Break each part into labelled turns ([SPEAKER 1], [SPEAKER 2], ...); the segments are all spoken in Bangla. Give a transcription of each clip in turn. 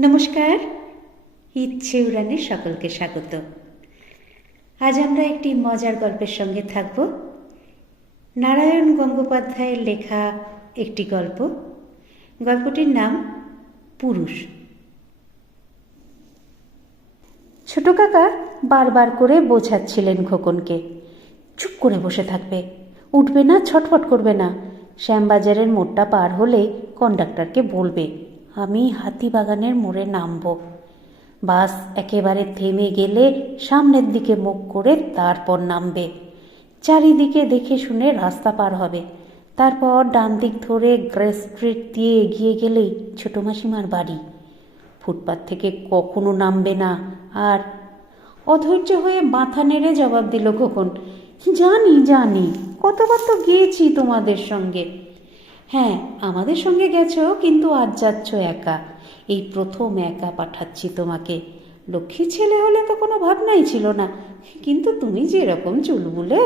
[SPEAKER 1] নমস্কার। ইচ্ছে উড়ানে সকলকে স্বাগত। আজ আমরা একটি মজার গল্পের সঙ্গে থাকব। নারায়ণ গঙ্গোপাধ্যায়ের লেখা একটি গল্প। গল্পটির নাম পুরুষ। ছোট কাকা বারবার করে বোঝাচ্ছিলেন খোকনকে। চুপ করে বসে থাকবে। উঠবে না, ছটফট করবে না। শ্যামবাজারের মোড়টা পার হলে কন্ডাক্টরকে বলবে আমি হাতিবাগানের মোড়ে নামব। বাস একেবারে থেমে গেলে সামনের দিকে মুখ করে তারপর নামবে। চারিদিকে দেখে শুনে রাস্তা পার হবে। তারপর ডান দিক ধরে গ্রেস স্ট্রিট দিয়ে এগিয়ে গেলেই ছোট মাসিমার বাড়ি। ফুটপাত থেকে কখনো নামবে না। আর অধৈর্য হয়ে মাথা নেড়ে জবাব দিল খোকন জানি জানি। কতবার তো গিয়েছি তোমাদের সঙ্গে। হ্যাঁ আমাদের সঙ্গে গেছো, কিন্তু আজ যাচ্ছ একা। এই প্রথম একা পাঠাচ্ছি তোমাকে। লক্ষ্মী ছেলে হলে তো কোনো ভাবনাই ছিল না, কিন্তু তুমি যেরকম চুলবুলে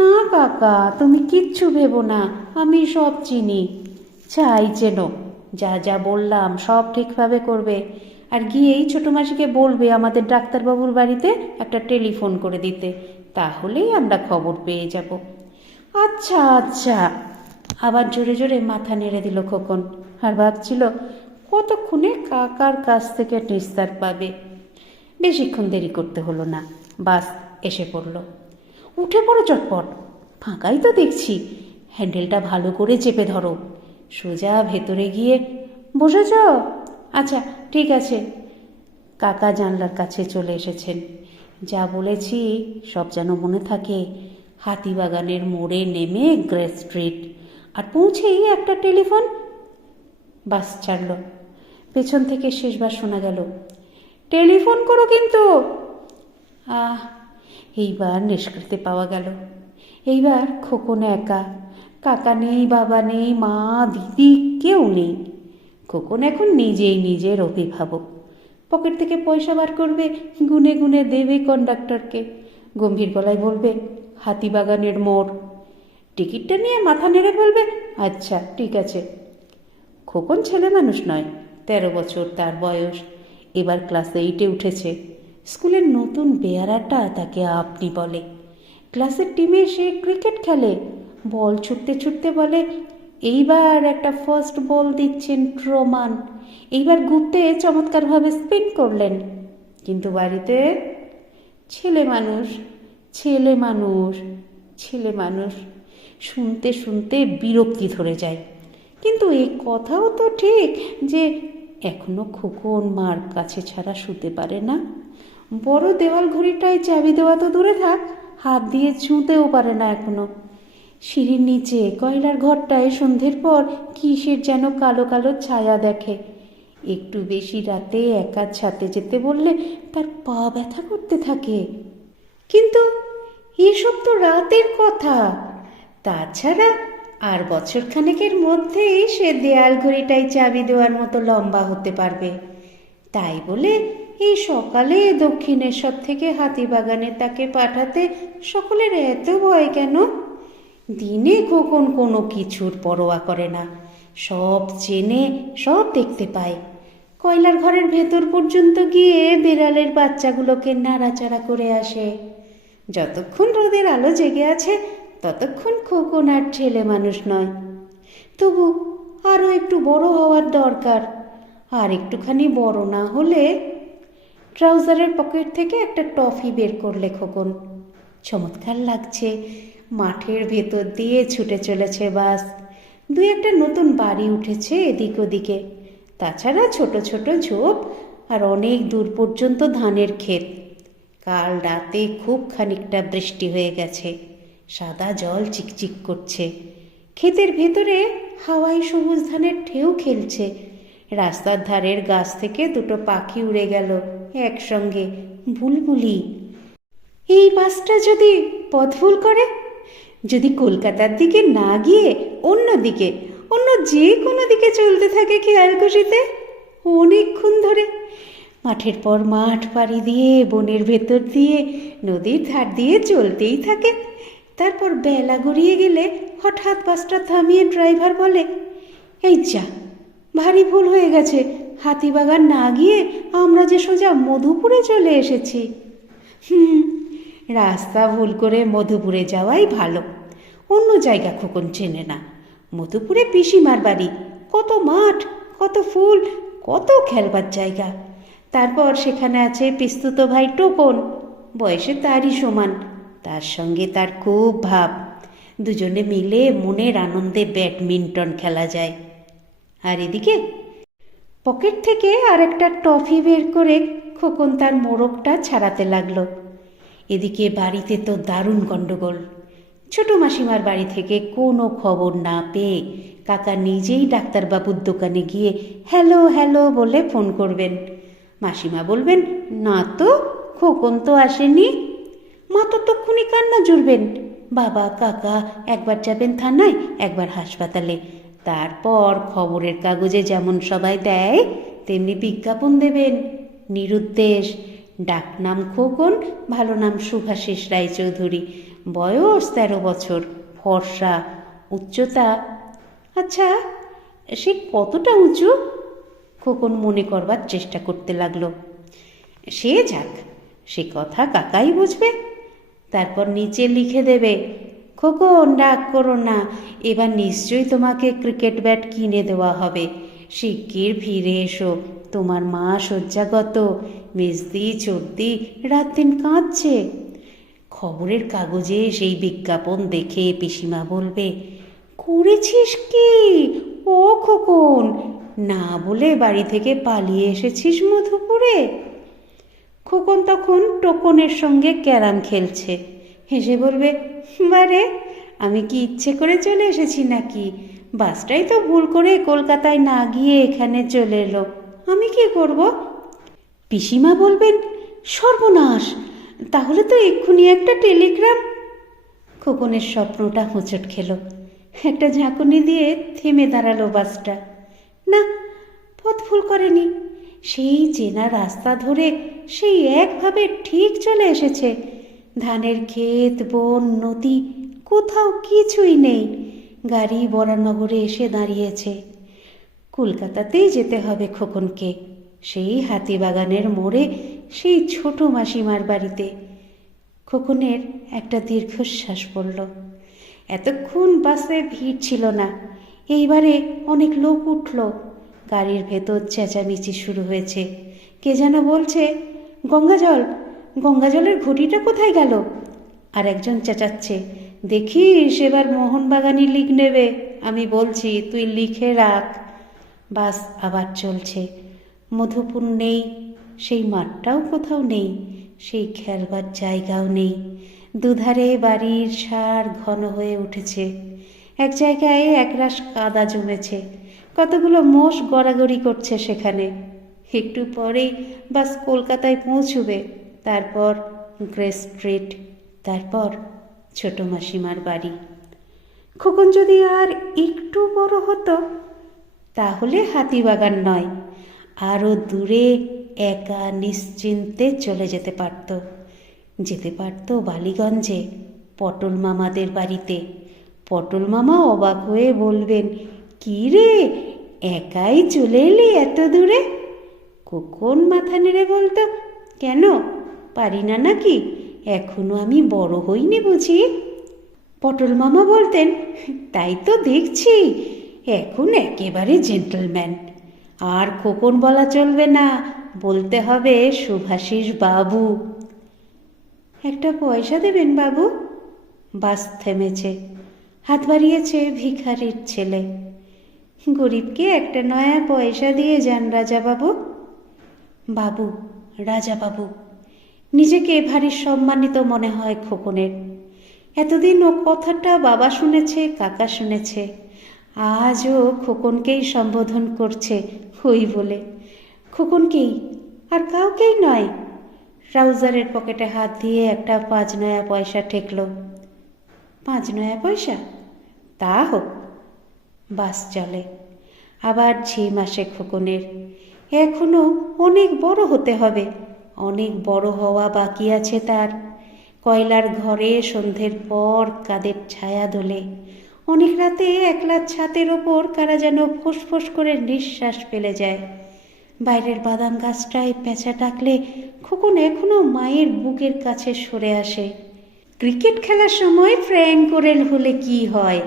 [SPEAKER 1] না কাকা, তুমি কিচ্ছু ভেবো না, আমি সব চিনি। চাই চেন যা যা বললাম সব ঠিকভাবে করবে। আর গিয়েই ছোটো মাসিকে বলবে আমাদের ডাক্তারবাবুর বাড়িতে একটা টেলিফোন করে দিতে, তাহলেই আমরা খবর পেয়ে যাব। আচ্ছা আচ্ছা। আবার জোরে জোরে মাথা নেড়ে দিল খোকন আর ভাবছিল, কতক্ষণে কাকার কাছ থেকে নিস্তার পাবে? বেশিক্ষণ দেরি করতে হলো না। বাস এসে পড়ল। উঠে পড়ো চটপট। ফাঁকাই তো দেখছি। হ্যান্ডেলটা ভালো করে চেপে ধরো। সোজা ভেতরে গিয়ে, বসেছ? আচ্ছা ঠিক আছে। কাকা জানলার কাছে চলে এসেছেন। যা বলেছি সব যেন মনে থাকে। হাতিবাগানের মোড়ে নেমে গ্রে স্ট্রিট। আর পৌঁছেই একটা টেলিফোন। বাস ছাড়ল। পেছন থেকে শেষবার শোনা গেল, টেলিফোন করো কিন্তু! আহ, এইবার নিষ্কৃতি পাওয়া গেল। এইবার খোকন একা, কাকা নেই, বাবা নেই, মা, দিদি কেউ নেই। খোকন এখন নিজেই নিজের অভিভাবক। পকেট থেকে পয়সা বার করবে, গুনে গুনে দেবে কন্ডাক্টরকে। গম্ভীর গলায় বলবে, হাতিবাগানের মোড় টিকিটটা নিয়ে মাথা নেড়ে ফেলবে আচ্ছা ঠিক আছে। খোকন ছেলে মানুষ নয়, তেরো বছর তার বয়স। এবার ক্লাস এইটে উঠেছে। স্কুলের নতুন বেয়ারাটা তাকে আপনি বলে। ক্লাসের টিমে সে ক্রিকেট খেলে। বল ছুটতে ছুটতে বলে, এইবার একটা ফার্স্ট বল দিচ্ছেন ট্রোমান। এইবার গুপ্তে চমৎকারভাবে স্পিন করলেন। কিন্তু বাড়িতে ছেলে মানুষ ছেলে মানুষ ছেলে মানুষ। শুনতে শুনতে বিরক্তি ধরে যায়। কিন্তু এই কথাও তো ঠিক যে এখনও খোকন মার কাছে ছাড়া শুতে পারে না। বড় দেওয়াল ঘড়িটায় চাবি দেওয়া তো দূরে থাক, হাত দিয়ে ছুঁতেও পারে না এখনও। সিঁড়ির নিচে, কয়লার ঘরটায় সন্ধ্যের পর কিসের যেন কালো কালো ছায়া দেখে। একটু বেশি রাতে একা ছাতে যেতে বললে তার পা ব্যথা করতে থাকে। কিন্তু এসব তো রাতের কথা। তাছাড়া আর বছর খানেকের মধ্যেই সে দেয়াল ঘড়িটাই চাবি দেওয়ার মতো লম্বা হতে পারবে। তাই বলে এই সকালে দক্ষিণেশ্বর থেকে হাতিবাগানে তাকে পাঠাতে সকলের এত ভয় কেন? দিনে কখন কোনো কিছুর পরোয়া করে না। সব চেনে, সব দেখতে পায়। কয়লার ঘরের ভেতর পর্যন্ত গিয়ে বিড়ালের বাচ্চাগুলোকে নাড়াচাড়া করে আসে। যতক্ষণ রোদের আলো জেগে আছে ততক্ষণ খোকন আর ছেলে মানুষ নয়। তবু আরও একটু বড় হওয়ার দরকার। আর একটুখানি বড় না হলে ট্রাউজারের পকেট থেকে একটা টফি বের করলে খোকন। চমৎকার লাগছে। মাঠের ভেতর দিয়ে ছুটে চলেছে বাস। দু একটা নতুন বাড়ি উঠেছে এদিক ওদিকে। তাছাড়া ছোট ছোট ঝোপ আর অনেক দূর পর্যন্ত ধানের ক্ষেত। কাল রাতে খুব খানিকটা বৃষ্টি হয়ে গেছে। সাদা জল চিকচিক করছে। ক্ষেতের ভেতরে হাওয়াই সবুজ ধানের ঢেউ খেলছে। রাস্তার ধারের গাছ থেকে দুটো পাখি উড়ে গেল একসঙ্গে, বুলবুলি। এই বাসটা যদি পথ ভুল করে, যদি কলকাতার দিকে না গিয়ে অন্য দিকে, অন্য যে কোনো দিকে চলতে থাকে খেয়াল খুশিতে অনেকক্ষণ ধরে মাঠের পর মাঠ পাড়ি দিয়ে, বনের ভেতর দিয়ে, নদীর ধার দিয়ে চলতেই থাকে। তারপর বেলা গড়িয়ে গেলে হঠাৎ বাসটা থামিয়ে ড্রাইভার বলে, এই যা, ভারী ভুল হয়ে গেছে। হাতিবাগান না গিয়ে আমরা যে সোজা মধুপুরে চলে এসেছি। হুম, রাস্তা ভুল করে মধুপুরে যাওয়াই ভালো। অন্য জায়গা খোকন চেনে না। মধুপুরে পিসিমার বাড়ি। কত মাঠ, কত ফুল, কত খেলবার জায়গা। তারপর সেখানে আছে পিস্তুত ভাই টোকন। বয়সে তারই সমান। তার সঙ্গে তার খুব ভাব। দুজনে মিলে মনের আনন্দে ব্যাডমিন্টন খেলা যায়। আর এদিকে পকেট থেকে আর একটা টফি বের করে খোকন তার মোরগটা ছাড়াতে লাগল। এদিকে বাড়িতে তো দারুণ গণ্ডগোল। ছোট মাসিমার বাড়ি থেকে কোনো খবর না পেয়ে কাকা নিজেই ডাক্তারবাবুর দোকানে গিয়ে হ্যালো হ্যালো বলে ফোন করবেন। মাসিমা বলবেন, না তো, খোকন তো আসেনি। মা ততক্ষণই কান্না জুড়বেন। বাবা, কাকা, একবার যাবেন থানায়, একবার হাসপাতালে। তারপর খবরের কাগজে যেমন সবাই দেয়, তেমনি বিজ্ঞাপন দেবেন। নিরুদ্দেশ, ডাকনাম খোকন, ভালো নাম শুভাশিস রায়চৌধুরী। বয়স তেরো বছর, ফর্সা, উচ্চতা। আচ্ছা সে কতটা উঁচু? খোকন মনে করবার চেষ্টা করতে লাগল। সে যাক, সে কথা কাকাই বুঝবে। তারপর নিচে লিখে দেবে খোকন রাগ করো না, এবার নিশ্চয়ই তোমাকে ক্রিকেট ব্যাট কিনে দেওয়া হবে। শিগগির ফিরে এসো, তোমার মা শয্যাগত মেজদি চর্দি রাত দিন কাঁদছে। খবরের কাগজে সেই বিজ্ঞাপন দেখে পিসিমা বলবে, করেছিস কি? ও খোকন, না বলে বাড়ি থেকে পালিয়ে এসেছিস মধুপুরে? খোকন তখন টোকনের সঙ্গে ক্যারাম খেলছে। হেসে বলবে, বারে, আমি কি ইচ্ছে করে চলে এসেছি নাকি? বাসটাই তো ভুল করে কলকাতায় না গিয়ে এখানে চলে এলো। আমি কি করব? পিসিমা বলবেন, সর্বনাশ, তাহলে তো এক্ষুনি একটা টেলিগ্রাম। খোকনের স্বপ্নটা হোঁচট খেলো। একটা ঝাঁকুনি দিয়ে থেমে দাঁড়াল বাসটা। না, পথ ভুল করেনি। সেই চেনা রাস্তা ধরে সেই একভাবে ঠিক চলে এসেছে। ধানের ক্ষেত, বন, নদী, কোথাও কিছুই নেই। গাড়ি বরানগরে এসে দাঁড়িয়েছে। কলকাতাতেই যেতে হবে খোকনকে। সেই হাতিবাগানের মোড়ে সেই ছোট মাসিমার বাড়িতে। খোকনের একটা দীর্ঘশ্বাস পড়ল। এতক্ষণ বাসে ভিড় ছিল না। এইবারে অনেক লোক উঠল। গাড়ির ভেতর চেঁচামেচি শুরু হয়েছে। কে যেন বলছে গঙ্গাজল গঙ্গাজলের ঘটিটা কোথায় গেল? আর একজন চেঁচাচ্ছে, দেখিস, এবার মোহনবাগানই লিখ নেবে। আমি বলছি, তুই লিখে রাখ। বাস আবার চলছে। মধুপুর নেই, সেই মাঠটাও কোথাও নেই, সেই খেলবার জায়গাও নেই। দুধারে বাড়ির সার ঘন হয়ে উঠেছে। এক জায়গায় একরাশ কাদা জমেছে। কতগুলো মোষ গড়াগড়ি করছে সেখানে। একটু পরেই বাস কলকাতায় পৌঁছবে। তারপর গ্রেস স্ট্রিট, তারপর ছোট মাসিমার বাড়ি। খোকন যদি আর একটু বড় হতো, তাহলে হাতিবাগান নয় আরও দূরে একা নিশ্চিন্তে চলে যেতে পারত। যেতে পারত বালিগঞ্জে পটল মামাদের বাড়িতে। পটল মামা অবাক হয়ে বলবেন, কি রে, একাই চলে এলি এত দূরে? কখন মাথা নেড়ে বলতো? কেন? পারি না নাকি? এখনও আমি বড় হইনি বুঝি? পটল মামা বলতেন, তাই তো দেখছি, এখন একেবারে জেন্টলম্যান আর খোকন বলা চলবে না, বলতে হবে সুভাষিস বাবু। একটা পয়সা দেবেন বাবু? বাস থেমেছে। হাত বাড়িয়েছে ভিখারির ছেলে। গরিবকে একটা নয়া পয়সা দিয়ে যান রাজা বাবু বাবু, রাজা বাবু, নিজেকে ভারী সম্মানিত মনে হয় খোকনের। এতদিন ও কথাটা বাবা শুনেছে, কাকা শুনেছে, আজও খোকনকেই সম্বোধন করছে হই বলে। খোকনকেই আর কাউকেই নয়। ট্রাউজারের পকেটে হাত দিয়ে একটা পাঁচ নয়া পয়সা ঠেকল। পাঁচ নয়া পয়সা? তা হোক, বাস চলে। আবার ঝিম আসে খোকনের। এখনও অনেক বড় হতে হবে। অনেক বড় হওয়া বাকি আছে তার। কয়লার ঘরে সন্ধ্যের পর কাদের ছায়া দোলে। অনেক রাতে একলা ছাতের ওপর কারা যেন ফোঁস করে নিঃশ্বাস ফেলে যায়। বাইরের বাদাম গাছটায় পেঁচা ডাকলে খোকন এখনও মায়ের বুকের কাছে সরে আসে। ক্রিকেট খেলার সময় ফ্র্যাঙ্ক কোরেল হলে কি হয়?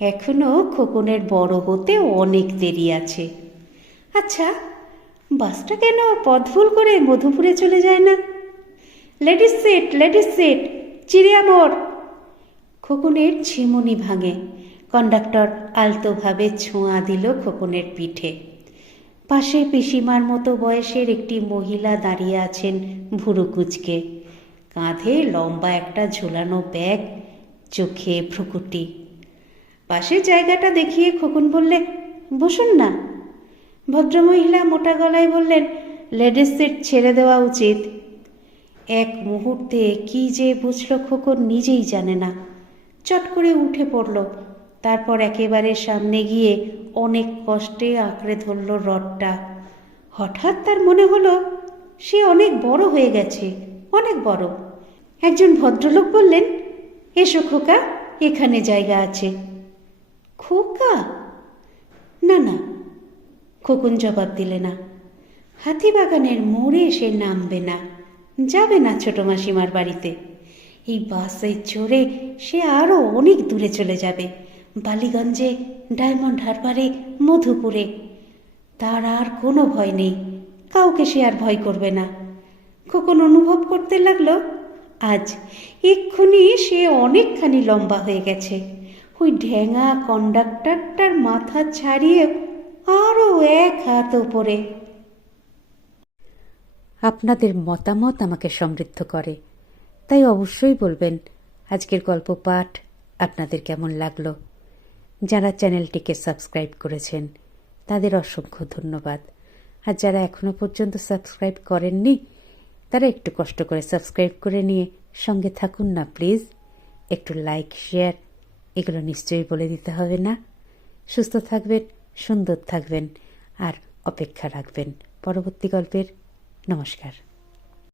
[SPEAKER 1] এখনও খোকনের বড় হতে অনেক দেরি আছে। আচ্ছা বাসটা কেন পথ ভুল করে মধুপুরে চলে যায় না? Ladies seat ladies seat Chiria More খোকনের ঝিমুনি ভাঙে। কন্ডাক্টর আলতোভাবে ছোঁয়া দিল খোকনের পিঠে। পাশে পিসিমার মতো বয়সের একটি মহিলা দাঁড়িয়ে আছেন ভুরু কুচকে। কাঁধে লম্বা একটা ঝোলানো ব্যাগ, চোখে ভ্রুকুটি। পাশের জায়গাটা দেখিয়ে খোকন বললে, বসুন না। ভদ্রমহিলা মোটা গলায় বললেন, লেডিস সিট ছেড়ে দেওয়া উচিত। এক মুহূর্তে কি যে বুঝল খোকন নিজেই জানে না। চট করে উঠে পড়ল, তারপর একেবারে সামনে গিয়ে অনেক কষ্টে আঁকড়ে ধরল রডটা। হঠাৎ তার মনে হলো, সে অনেক বড় হয়ে গেছে, অনেক বড়। একজন ভদ্রলোক বললেন, এসো খোকা, এখানে জায়গা আছে। খোকা? না না খোকন জবাব দিলে না। হাতিবাগানের মোড়ে সে নামবে না। যাবে না ছোট মাসিমার বাড়িতে। এই বাসে চড়ে সে আরও অনেক দূরে চলে যাবে। বালিগঞ্জে, ডায়মন্ড হারবারে, মধুপুরে। তার আর কোনো ভয় নেই। কাউকে সে আর ভয় করবে না। খোকন অনুভব করতে লাগল, আজ এক্ষুনি সে অনেকখানি লম্বা হয়ে গেছে। ওই ঢেঙা কন্ডাক্টরটার মাথা ছাড়িয়ে আরও এক হাত ওপরে
[SPEAKER 2] আপনাদের মতামত আমাকে সমৃদ্ধ করে। তাই অবশ্যই বলবেন, আজকের গল্প পাঠ আপনাদের কেমন লাগল? যারা চ্যানেলটিকে সাবস্ক্রাইব করেছেন, তাদের অসংখ্য ধন্যবাদ। আর যারা এখনও পর্যন্ত সাবস্ক্রাইব করেননি, তারা একটু কষ্ট করে সাবস্ক্রাইব করে নিয়ে সঙ্গে থাকুন না, প্লিজ। একটু লাইক, শেয়ার, এগুলো নিশ্চয়ই বলে দিতে হবে না। সুস্থ থাকবেন সুন্দর থাকবেন আর অপেক্ষা রাখবেন। পরবর্তী গল্পের নমস্কার।